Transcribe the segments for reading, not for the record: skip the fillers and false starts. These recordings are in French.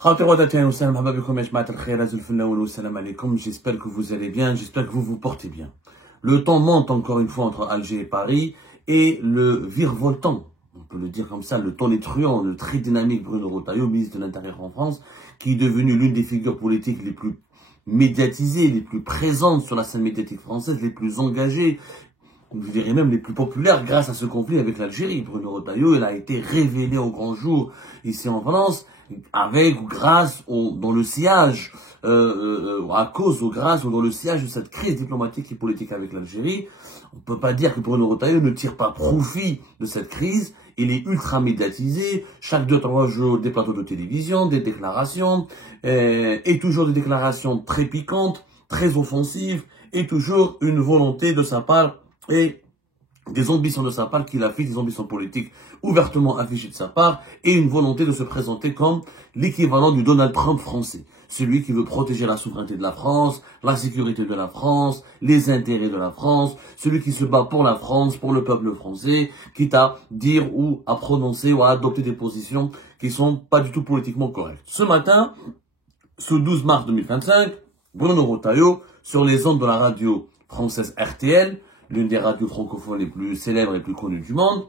J'espère que vous allez bien, j'espère que vous vous portez bien. Le temps monte encore une fois entre Alger et Paris et le virevoltant, on peut le dire comme ça, le tonitruant, le très dynamique Bruno Retailleau, ministre de l'Intérieur en France, qui est devenu l'une des figures politiques les plus médiatisées, les plus présentes sur la scène médiatique française, les plus engagées, je dirais même les plus populaires grâce à ce conflit avec l'Algérie. Bruno Retailleau, il a été révélé au grand jour ici en France, avec ou grâce dans le sillage, à cause ou grâce ou dans le sillage de cette crise diplomatique et politique avec l'Algérie. On peut pas dire que Bruno Retailleau ne tire pas profit de cette crise. Il est ultra médiatisé, chaque 2-3 jours des plateaux de télévision, des déclarations, et toujours des déclarations très piquantes, très offensives, et toujours une volonté de sa part et des ambitions de sa part qu'il affiche, des ambitions politiques ouvertement affichées de sa part, et une volonté de se présenter comme l'équivalent du Donald Trump français. Celui qui veut protéger la souveraineté de la France, la sécurité de la France, les intérêts de la France, celui qui se bat pour la France, pour le peuple français, quitte à dire ou à prononcer ou à adopter des positions qui sont pas du tout politiquement correctes. Ce matin, ce 12 mars 2025, Bruno Retailleau, sur les ondes de la radio française RTL, l'une des radios francophones les plus célèbres et les plus connues du monde,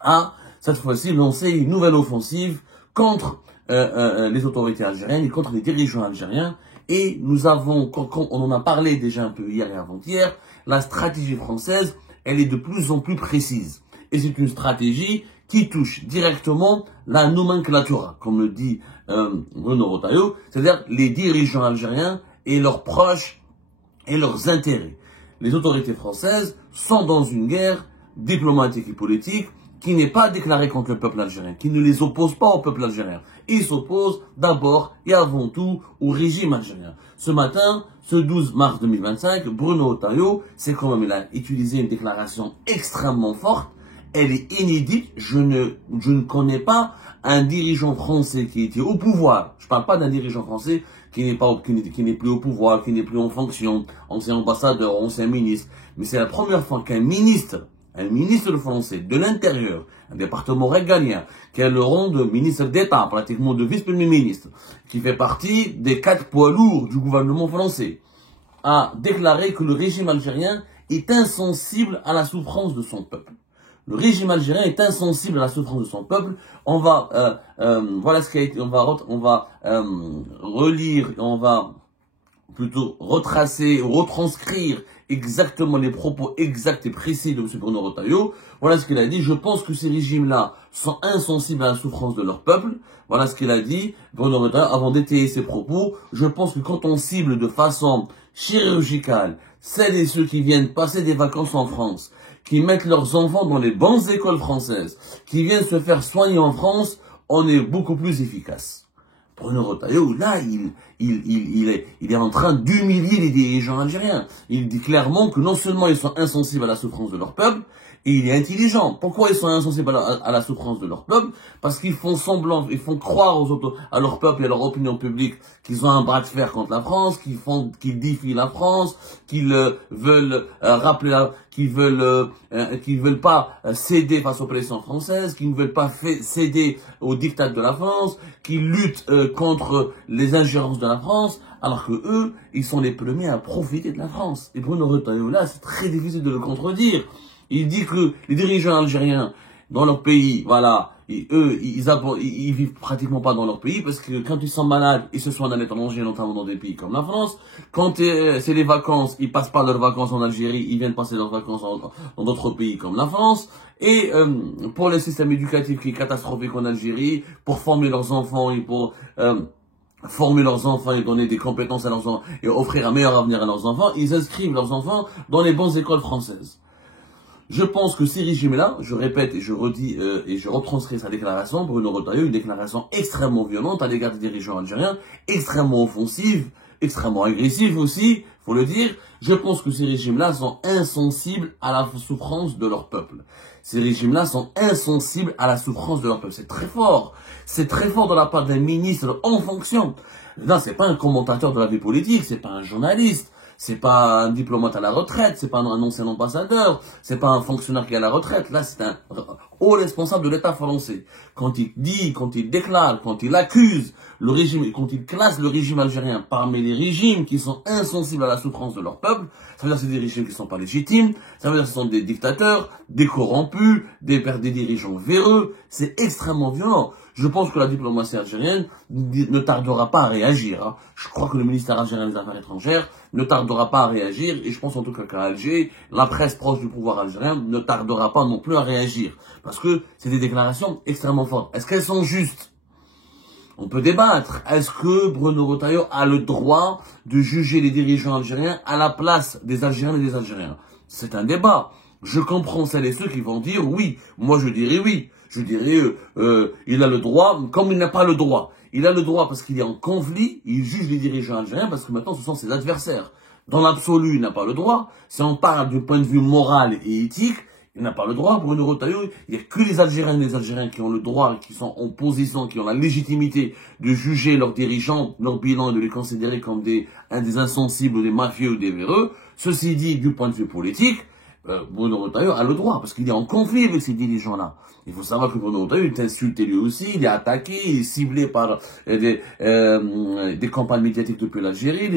a cette fois-ci lancé une nouvelle offensive contre les autorités algériennes et contre les dirigeants algériens. Et nous avons, on en a parlé déjà un peu hier et avant-hier, la stratégie française, elle est de plus en plus précise. Et c'est une stratégie qui touche directement la nomenclatura, comme le dit Bruno Retailleau, c'est-à-dire les dirigeants algériens et leurs proches et leurs intérêts. Les autorités françaises sont dans une guerre diplomatique et politique qui n'est pas déclarée contre le peuple algérien, qui ne les oppose pas au peuple algérien. Ils s'opposent d'abord et avant tout au régime algérien. Ce matin, ce 12 mars 2025, Bruno Retailleau, c'est quand même, il a utilisé une déclaration extrêmement forte. Elle est inédite. Je ne connais pas un dirigeant français qui était au pouvoir. Je parle pas d'un dirigeant français qui n'est plus au pouvoir, qui n'est plus en fonction, ancien ambassadeur, ancien ministre. Mais c'est la première fois qu'un ministre français de l'Intérieur, un département régalien, qui a le rang de ministre d'État, pratiquement de vice-premier ministre, qui fait partie des 4 poids lourds du gouvernement français, a déclaré que le régime algérien est insensible à la souffrance de son peuple. Le régime algérien est insensible à la souffrance de son peuple. On va, voilà ce qui a été, on va relire, on va plutôt retracer, retranscrire exactement les propos exacts et précis de M. Bruno Retailleau. Voilà ce qu'il a dit. Je pense que ces régimes-là sont insensibles à la souffrance de leur peuple. Voilà ce qu'il a dit, Bruno Retailleau, avant d'étayer ses propos. Je pense que quand on cible de façon chirurgicale celles et ceux qui viennent passer des vacances en France, qui mettent leurs enfants dans les bonnes écoles françaises, qui viennent se faire soigner en France, on est beaucoup plus efficace. Bruno Retailleau, là, il est en train d'humilier les dirigeants algériens. Il dit clairement que non seulement ils sont insensibles à la souffrance de leur peuple, et il est intelligent. Pourquoi ils sont insensibles à la souffrance de leur peuple? Parce qu'ils font semblant, ils font croire à leur peuple et à leur opinion publique qu'ils ont un bras de fer contre la France, qu'ils défient la France, qu'ils veulent qu'ils veulent pas céder face aux pressions françaises, qu'ils ne veulent pas céder aux diktats de la France, qu'ils luttent contre les ingérences de la France, alors que eux, ils sont les premiers à profiter de la France. Et Bruno Retailleau, là, c'est très difficile de le contredire. Il dit que les dirigeants algériens, dans leur pays, voilà, ils vivent pratiquement pas dans leur pays parce que quand ils sont malades, ils se soignent à l'étranger, notamment dans des pays comme la France. Quand c'est les vacances, ils passent pas leurs vacances en Algérie, ils viennent passer leurs vacances dans d'autres pays comme la France. Et pour le système éducatif qui est catastrophique en Algérie, pour former leurs enfants et pour former leurs enfants et donner des compétences à leurs enfants et offrir un meilleur avenir à leurs enfants, ils inscrivent leurs enfants dans les bonnes écoles françaises. Je pense que ces régimes-là, je répète et je redis et je retranscris sa déclaration, Bruno Retailleau, une déclaration extrêmement violente à l'égard des dirigeants algériens, extrêmement offensive, extrêmement agressive aussi, faut le dire. Je pense que ces régimes-là sont insensibles à la souffrance de leur peuple. Ces régimes-là sont insensibles à la souffrance de leur peuple. C'est très fort. C'est très fort de la part d'un ministre en fonction. Là, c'est pas un commentateur de la vie politique, c'est pas un journaliste. C'est pas un diplomate à la retraite, c'est pas un ancien ambassadeur, c'est pas un fonctionnaire qui est à la retraite. Là, c'est un haut responsable de l'État français. Quand il dit, quand il déclare, quand il accuse le régime, quand il classe le régime algérien parmi les régimes qui sont insensibles à la souffrance de leur peuple, ça veut dire que c'est des régimes qui ne sont pas légitimes, ça veut dire que ce sont des dictateurs, des corrompus, des dirigeants véreux, c'est extrêmement violent. Je pense que la diplomatie algérienne ne tardera pas à réagir. Hein. Je crois que le ministère algérien des Affaires étrangères ne tardera pas à réagir, et je pense en tout cas qu'à Alger, la presse proche du pouvoir algérien ne tardera pas non plus à réagir, parce que c'est des déclarations extrêmement fortes. Est-ce qu'elles sont justes? On peut débattre. Est-ce que Bruno Retailleau a le droit de juger les dirigeants algériens à la place des Algériens et des Algériens? C'est un débat. Je comprends celles et ceux qui vont dire oui. Moi, je dirais oui. Je dirais, il a le droit, comme il n'a pas le droit. Il a le droit parce qu'il est en conflit, il juge les dirigeants algériens parce que maintenant ce sont ses adversaires. Dans l'absolu, il n'a pas le droit. Si on parle du point de vue moral et éthique, il n'a pas le droit. Bruno Retailleau, il n'y a que les Algériens et les Algériens qui ont le droit, qui sont en position, qui ont la légitimité de juger leurs dirigeants, leur bilan et de les considérer comme des insensibles, des mafieux ou des véreux. Ceci dit, du point de vue politique, Bruno Retailleau a le droit, parce qu'il est en conflit avec ces dirigeants-là. Il faut savoir que Bruno Retailleau est insulté lui aussi, il est attaqué, il est ciblé par des campagnes médiatiques depuis l'Algérie.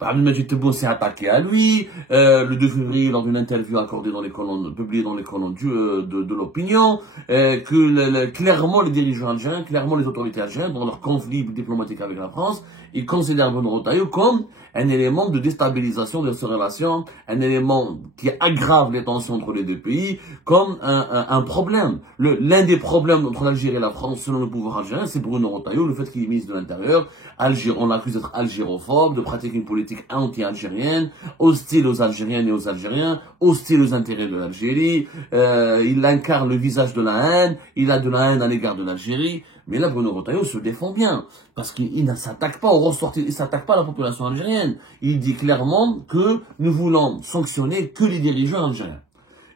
Abdel Majid Tebboune s'est attaqué à lui, le 2 février, lors d'une interview accordée dans les colonnes, publiée dans les colonnes de l'opinion, clairement les dirigeants algériens, clairement les autorités algériennes, dans leur conflit diplomatique avec la France, ils considèrent Bruno Retailleau comme un élément de déstabilisation de ces relations, un élément qui aggrave les tensions entre les deux pays, comme un problème. L'un des problèmes entre l'Algérie et la France, selon le pouvoir algérien, c'est Bruno Retailleau, le fait qu'il est ministre de l'Intérieur. On l'accuse d'être algérophobe, de pratiquer une politique anti-algérienne, hostile aux Algériennes et aux Algériens, hostile aux intérêts de l'Algérie. Il incarne le visage de la haine, il a de la haine à l'égard de l'Algérie. Mais là, Bruno Retailleau se défend bien, parce qu'il ne s'attaque pas il s'attaque pas à la population algérienne. Il dit clairement que nous voulons sanctionner que les dirigeants algériens.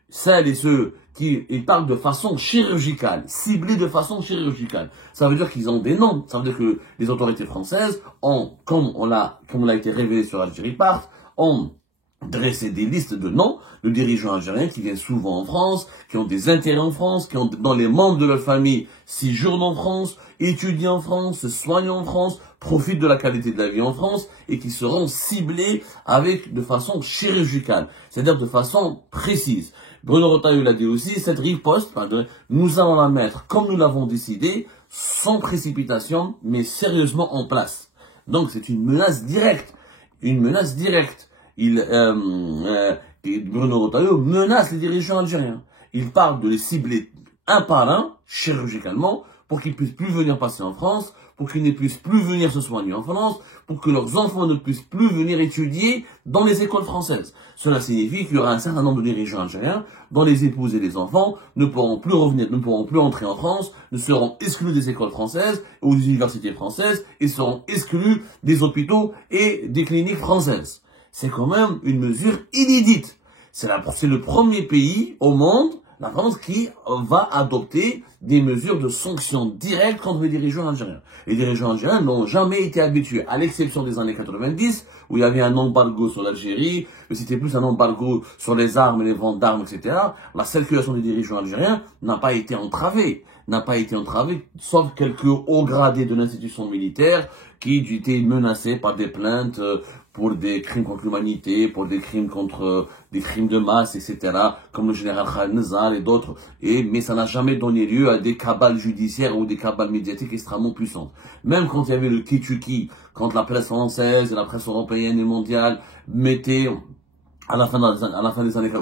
Celles et ceux ils parlent de façon chirurgicale, ciblés de façon chirurgicale. Ça veut dire qu'ils ont des noms. Ça veut dire que les autorités françaises ont, comme on l'a été révélé sur Algérie Part, ont dressé des listes de noms de dirigeants algériens qui viennent souvent en France, qui ont des intérêts en France, qui ont dans les membres de leur famille séjournent en France, étudient en France, se soignent en France, profitent de la qualité de la vie en France et qui seront ciblés de façon chirurgicale, c'est-à-dire de façon précise. Bruno Retailleau l'a dit aussi, cette riposte, nous allons la mettre comme nous l'avons décidé, sans précipitation, mais sérieusement en place. Donc c'est une menace directe. Une menace directe. Bruno Retailleau menace les dirigeants algériens. Il parle de les cibler un par un, chirurgicalement, pour qu'ils puissent plus venir passer en France, pour qu'ils ne puissent plus venir se soigner en France, pour que leurs enfants ne puissent plus venir étudier dans les écoles françaises. Cela signifie qu'il y aura un certain nombre de dirigeants algériens dont les épouses et les enfants ne pourront plus revenir, ne pourront plus entrer en France, ne seront exclus des écoles françaises ou des universités françaises et seront exclus des hôpitaux et des cliniques françaises. C'est quand même une mesure inédite. C'est le premier pays au monde, la France, qui va adopter des mesures de sanctions directes contre les dirigeants algériens. Les dirigeants algériens n'ont jamais été habitués, à l'exception des années 90, où il y avait un embargo sur l'Algérie, mais c'était plus un embargo sur les armes et les ventes d'armes, etc. La circulation des dirigeants algériens n'a pas été entravée, sauf quelques hauts gradés de l'institution militaire qui étaient menacés par des plaintes pour des crimes contre l'humanité, pour des crimes des crimes de masse, etc., comme le général Khaled Nazar et d'autres. Mais ça n'a jamais donné lieu à des cabales judiciaires ou des cabales médiatiques extrêmement puissantes. Même quand il y avait le Kitchuki, quand la presse française et la presse européenne et mondiale mettaient à la fin des années,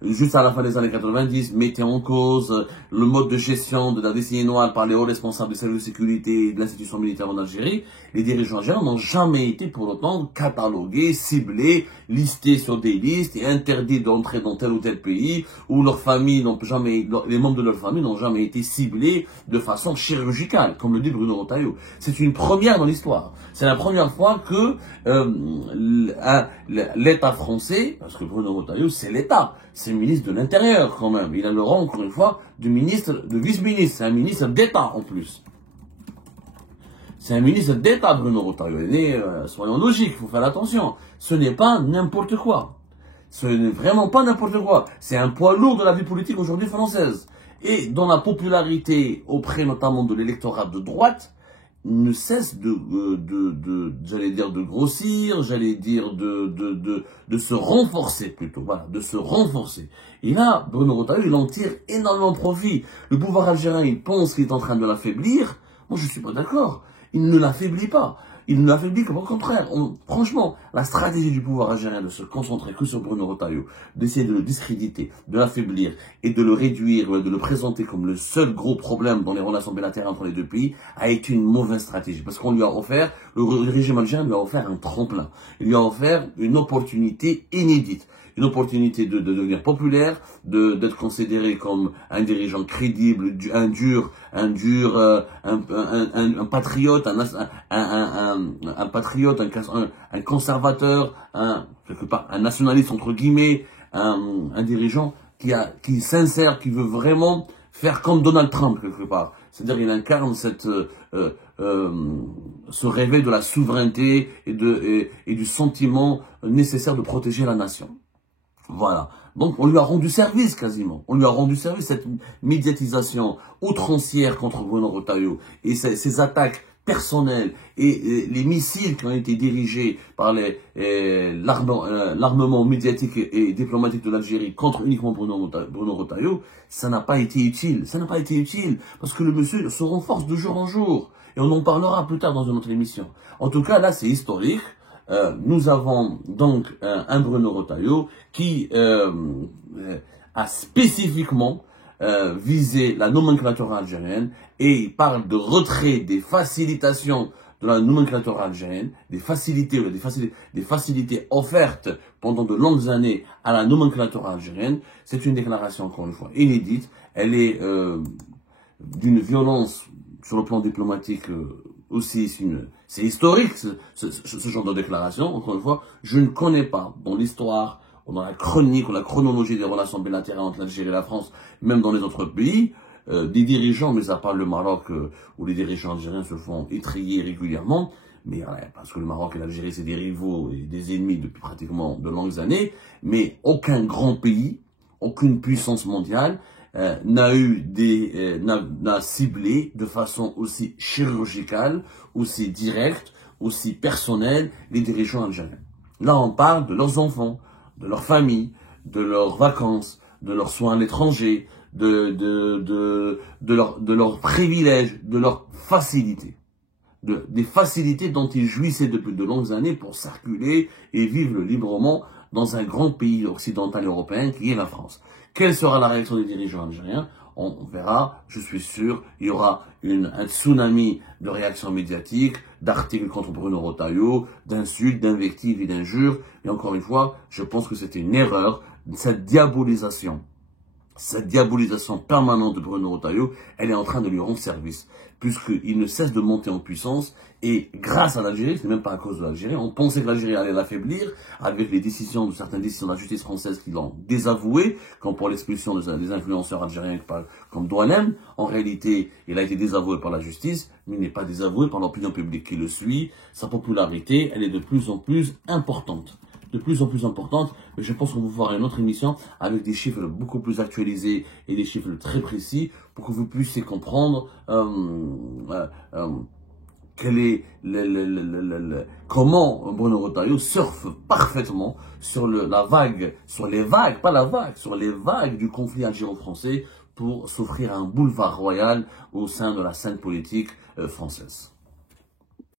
juste à la fin des années 90, mettait en cause le mode de gestion de la décennie noire par les hauts responsables des services de sécurité et de l'institution militaire en Algérie. Les dirigeants algériens n'ont jamais été pour autant catalogués, ciblés, listés sur des listes et interdits d'entrer dans tel ou tel pays, où les membres de leur famille n'ont jamais été ciblés de façon chirurgicale, comme le dit Bruno Retailleau. C'est une première dans l'histoire. C'est la première fois que l'État français, parce que Bruno Retailleau, c'est l'État, c'est le ministre de l'Intérieur quand même. Il a le rang, encore une fois, de vice-ministre. C'est un ministre d'État en plus. C'est un ministre d'État, Bruno Retailleau. Soyons logiques, il faut faire attention. Ce n'est pas n'importe quoi. Ce n'est vraiment pas n'importe quoi. C'est un poids lourd de la vie politique aujourd'hui française. Et dans la popularité auprès notamment de l'électorat de droite, ne cesse j'allais dire de grossir, j'allais dire de se renforcer plutôt, voilà, de se renforcer. Et là, Bruno Retailleau, il en tire énormément profit. Le pouvoir algérien, il pense qu'il est en train de l'affaiblir. Moi, je suis pas d'accord. Il ne l'affaiblit pas. Il ne l'affaiblit qu'au contraire. Franchement, la stratégie du pouvoir algérien de se concentrer que sur Bruno Retailleau, d'essayer de le discréditer, de l'affaiblir et de le réduire, de le présenter comme le seul gros problème dans les relations bilatérales entre les deux pays, a été une mauvaise stratégie. Parce qu'on lui a offert, le régime algérien lui a offert un tremplin. Il lui a offert une opportunité inédite. Une opportunité de devenir populaire, d'être considéré comme un dirigeant crédible, un patriote, un conservateur, quelque part, un nationaliste entre guillemets, un dirigeant qui est sincère, qui veut vraiment faire comme Donald Trump quelque part. C'est-à-dire il incarne ce réveil de la souveraineté et du sentiment nécessaire de protéger la nation. Voilà. Donc, on lui a rendu service quasiment. On lui a rendu service, cette médiatisation outrancière contre Bruno Retailleau et ses attaques personnelles et les missiles qui ont été dirigés par l'armement médiatique et diplomatique de l'Algérie contre uniquement Bruno Retailleau, ça n'a pas été utile. Ça n'a pas été utile parce que le monsieur se renforce de jour en jour. Et on en parlera plus tard dans une autre émission. En tout cas, là, c'est historique. Nous avons donc un Bruno Retailleau qui a spécifiquement visé la nomenclature algérienne et il parle de retrait des facilitations de la nomenclature algérienne, des facilités offertes pendant de longues années à la nomenclature algérienne. C'est une déclaration, encore une fois, inédite. Elle est d'une violence sur le plan diplomatique aussi, c'est historique ce genre de déclaration. Encore une fois, je ne connais pas dans l'histoire, ou dans la chronique, ou la chronologie des relations bilatérales entre l'Algérie et la France, même dans les autres pays, des dirigeants, mais à part le Maroc, où les dirigeants algériens se font étriller régulièrement, mais parce que le Maroc et l'Algérie, c'est des rivaux et des ennemis depuis pratiquement de longues années, mais aucun grand pays, aucune puissance mondiale, n'a ciblé de façon aussi chirurgicale, aussi directe, aussi personnelle les dirigeants algériens. Là, on parle de leurs enfants, de leurs familles, de leurs vacances, de leurs soins à l'étranger, de leurs privilèges, de leurs facilités. Des facilités dont ils jouissaient depuis de longues années pour circuler et vivre librement dans un grand pays occidental européen qui est la France. Quelle sera la réaction des dirigeants algériens? On verra, je suis sûr, il y aura un tsunami de réactions médiatiques, d'articles contre Bruno Retailleau, d'insultes, d'invectives et d'injures. Et encore une fois, je pense que c'était une erreur, cette diabolisation permanente de Bruno Retailleau, elle est en train de lui rendre service, puisqu'il ne cesse de monter en puissance, et grâce à l'Algérie, c'est même pas à cause de l'Algérie, on pensait que l'Algérie allait l'affaiblir, avec certaines décisions de la justice française qui l'ont désavoué, comme pour l'expulsion des influenceurs algériens comme Doualem. En réalité, il a été désavoué par la justice, mais il n'est pas désavoué par l'opinion publique qui le suit. Sa popularité, elle est de plus en plus importante. Je pense qu'on va voir une autre émission avec des chiffres beaucoup plus actualisés et des chiffres très précis pour que vous puissiez comprendre comment Bruno Retailleau surfe parfaitement sur les vagues du conflit algéro-français pour s'offrir un boulevard royal au sein de la scène politique française.